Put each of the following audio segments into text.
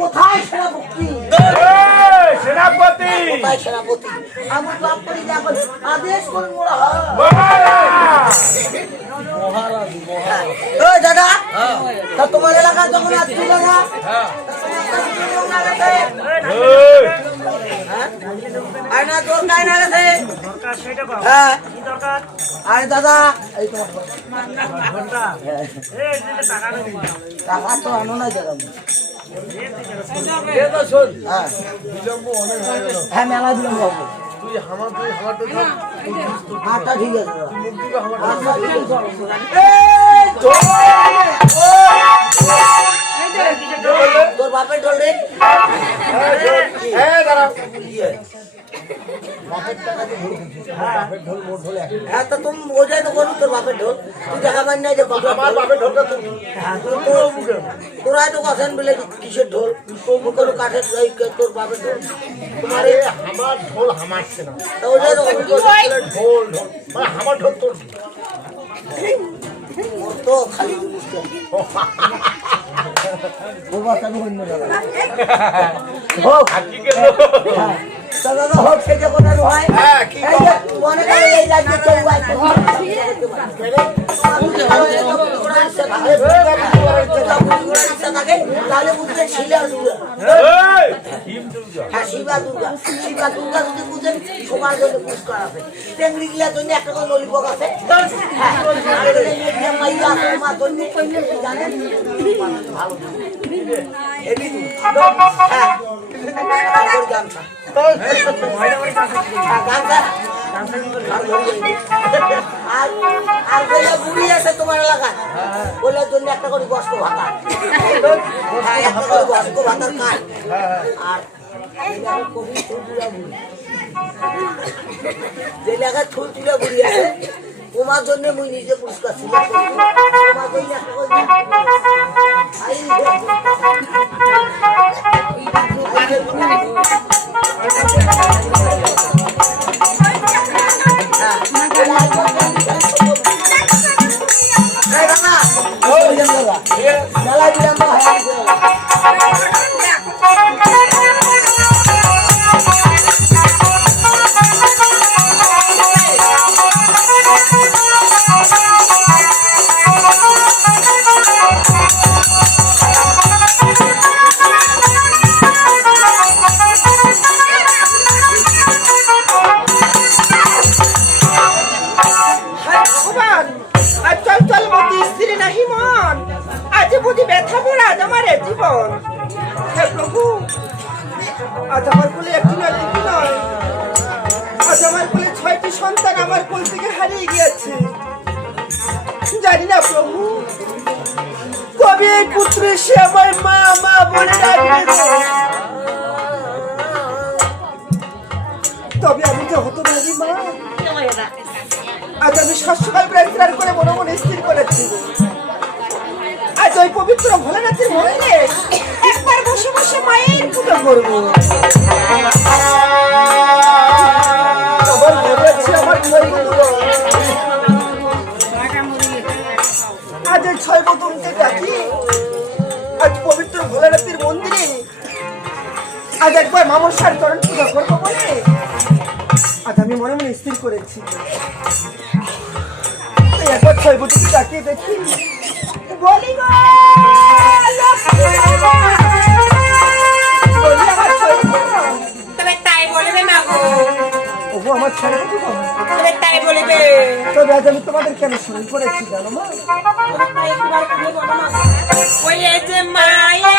কোথায় সেনাপতি? আমার বাপ করে আদেশ করুন দাদা। তা তোমার এলাকা যখন আসছি দাদা আরে দাদা এই টাকা তো আনো না দাদা। হ্যাঁ মেলা বিলম্ব হবো। আচ্ছা ঠিক আছে তোর বাপের ঢোল রে। হ্যাঁ তা তুমি ওটাই তো করো তোর বাপের ঢোল। তুই দেখা পাই না যে আমার বাপের ঢোলটা তোরাই তো কথা বলে কিসের ঢোল কোনো কাঠের তোর বাপের ঢোল। তোমার আমার ঢোল হামাচ্ছে না ওটাই তো ঢোল আমার ঢোল তোর তো খালি বুঝতে দাদা হোক সেটা কোথায় হয় মনে করে এই রাজ্যে কেউ তাহলে বুঝবে শিলা দুর্গা। হ্যাঁ শিবা দুর্গা। শিবা দুর্গা যদি বুঝেন সবার জন্য পুরস্কার আছে। টেংরি গিলার জন্য একটা করে ললিপপ আছে। জানেন ভালো বুড়ি আছে তোমার এলাকায় বলার জন্য একটা করে গস্ত ভাতা। হ্যাঁ একটা করে গস্ত ভাতার কাজ। আর যে এলাকায় ফুল তুলে বুড়ি আছে তোমার জন্য মুই নিজে পুরস্কার ছিল। তোমার জন্য একটা করে মেলা বিলম্ব জানি না প্রভু কবে পুত্র সে আমার মা মা বলে ডাকবে। তবে আমি তো হতো ভাবি মা। আজ আমি সকাল প্রাণ করে মনে মনে স্থির করেছি আজ ওই পবিত্র ভোলানাথের মন্দিরে একবার বসে বসে মায়ের পূজা করবো। আমার আজ এই ছয় বদনকে ডাকি আজ পবিত্র ভোলানাথের মন্দিরে আজ একবার মামসার চরণ পূজা করবো বলে আজ আমি মনে মনে স্থির করেছি। একবার ছয় বদনকে ডাকিয়ে দেখি বলি তাই বলবে না গো আমার ছেলে তাই বলবে। তবে আজ আমি তোমাদের কেন শুরু করেছি জানো মা? ওই যে মায়ে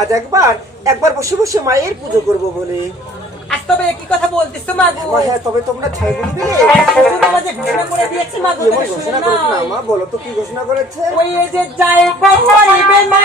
আজ একবার বসে বসে মায়ের পুজো করবো বলে আর তবে কি কথা বলতেছো মাগো? হ্যাঁ, তবে তোমরা ছাই বলে দিলে। শ্বশুর আমাকে ঘোষণা করে দিয়েছে মাগো, তুমি শুনে ঘোষণা না? করেছে না মা, বলো তো কি ঘোষণা করেছে? ওই যে যায় করিবে মা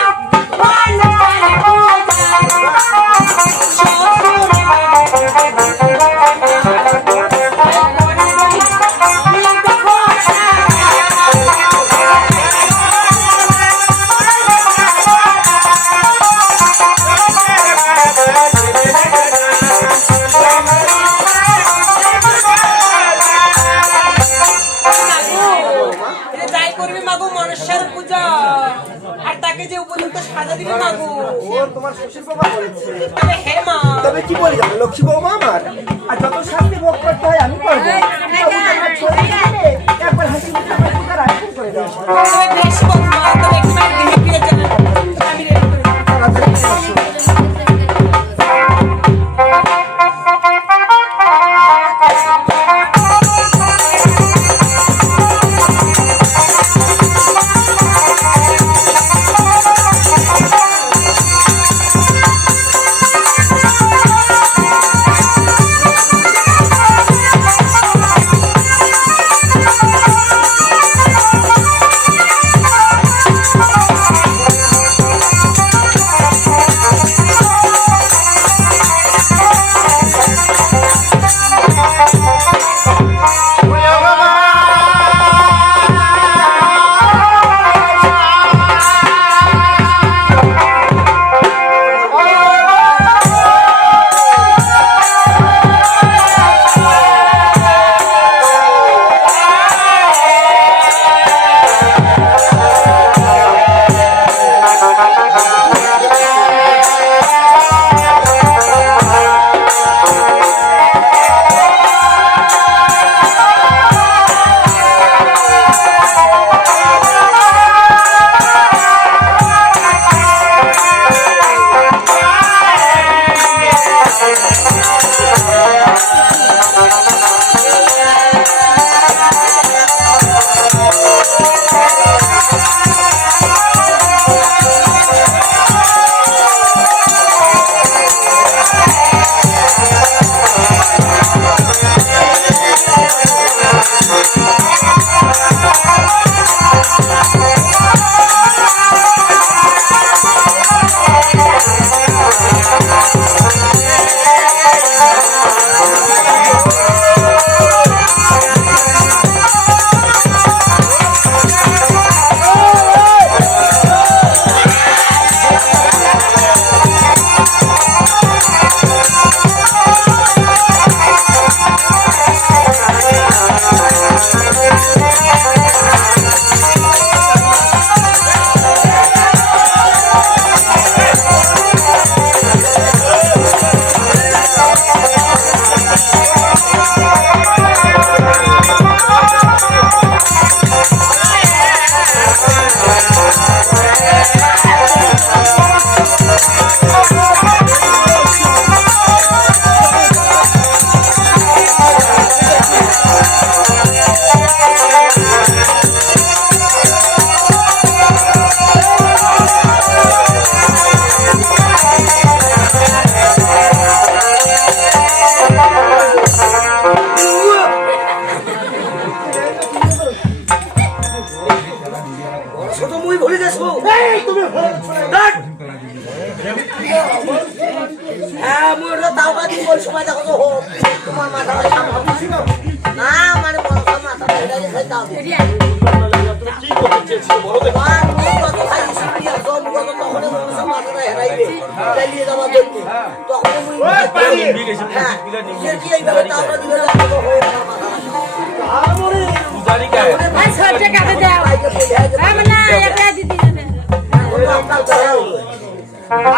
তোমার শ্বশুর বাবা বলেছে। তবে কি বলি জানো, লক্ষ্মী বৌমা আমার, আর যত শাস্তি ভোগ করতে হয় আমি করবো। একবার হাসি মুখে আমার পুকার আয়োজন করে দাও।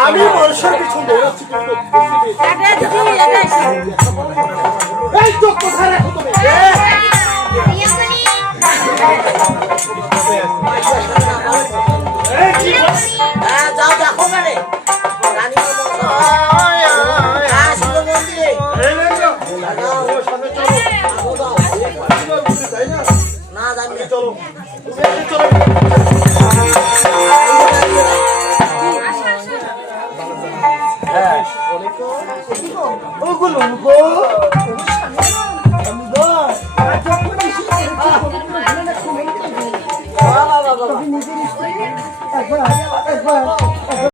আমি মানুষের পিছনে দৌড়াচ্ছি এই তো কোথায় রাখো তুমি যাও দেখো মানে রানী না জানি চলো আর যখন এসে পবিত্র ভোলেনাথকে মনে করবে, তবে নিজের স্ত্রী একবার